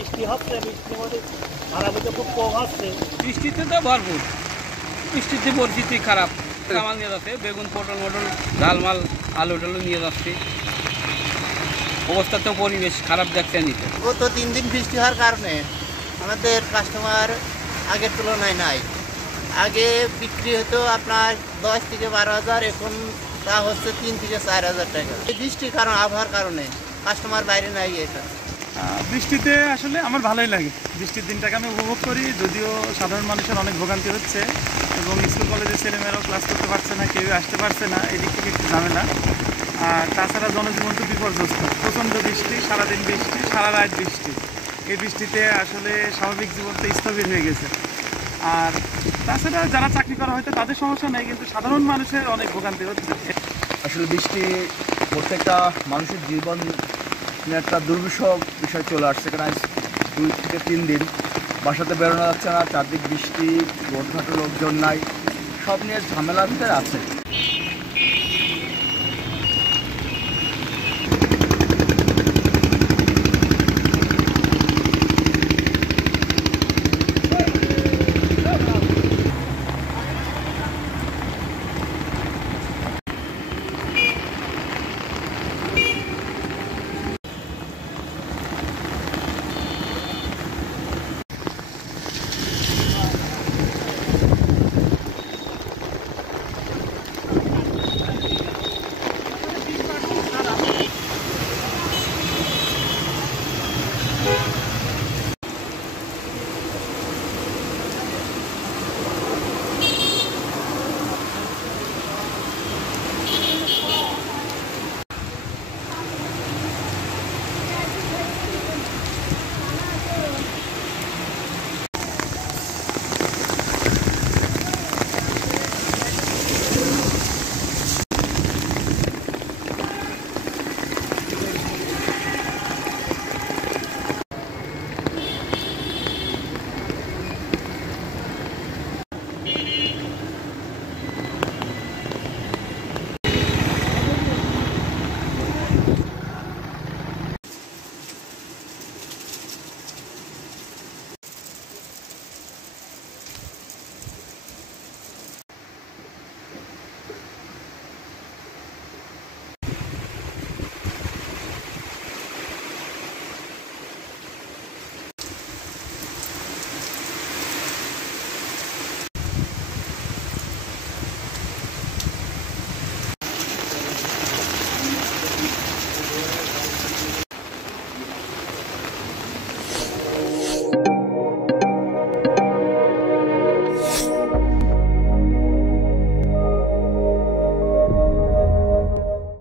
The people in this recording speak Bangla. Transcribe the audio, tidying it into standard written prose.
বৃষ্টি হচ্ছে, বৃষ্টির মধ্যে খারাপ হচ্ছে, খুব কম হচ্ছে। বৃষ্টিতে তো ভরপুর, বৃষ্টিতে পরিস্থিতি খারাপ। মাল নিয়ে যাচ্ছে, বেগুন, পটল মটল, ঝালমাল, আলু টালু নিয়ে যাচ্ছে। অবস্থা তো পরিবেশ খারাপ দেখছে নিতে। গত 3 দিন বৃষ্টি হওয়ার কারণে আমাদের কাস্টমার আগের তুলনায় নাই। আগে বিক্রি হতো আপনার 10 থেকে 12,000, এখন তা হচ্ছে 3 থেকে 4,000 টাকা। এই বৃষ্টির কারণে, আবহাওয়ার কারণে কাস্টমার বাইরে নাই। এটা বৃষ্টিতে আসলে আমার ভালোই লাগে, বৃষ্টির দিনটাকে আমি উপভোগ করি। যদিও সাধারণ মানুষের অনেক ভোগান্তি হচ্ছে এবং স্কুল কলেজের ছেলেমেয়েরাও ক্লাস করতে পারছে না, কেউ আসতে পারছে না, এদিক থেকে একটু ঝামেলা। আর তাছাড়া জনজীবন তো বিপর্যস্ত, প্রচণ্ড বৃষ্টি, সারাদিন বৃষ্টি, সারা রাত বৃষ্টি। এই বৃষ্টিতে আসলে স্বাভাবিক জীবন তো স্থবির হয়ে গেছে। আর তাছাড়া যারা চাকরি করা হয়তো তাদের সমস্যা নেই, কিন্তু সাধারণ মানুষের অনেক ভোগান্তি হচ্ছে। আসলে বৃষ্টি প্রত্যেকটা মানুষের জীবন একটা দুর্বিষহ বিষয় চলে আসছে, কারণ 2 থেকে 3 দিন বাসাতে বেরোনো যাচ্ছে না, চারদিক বৃষ্টি, রোডঘাটে লোকজন নাই, সব নিয়ে ঝামেলার ভিতরে আছে।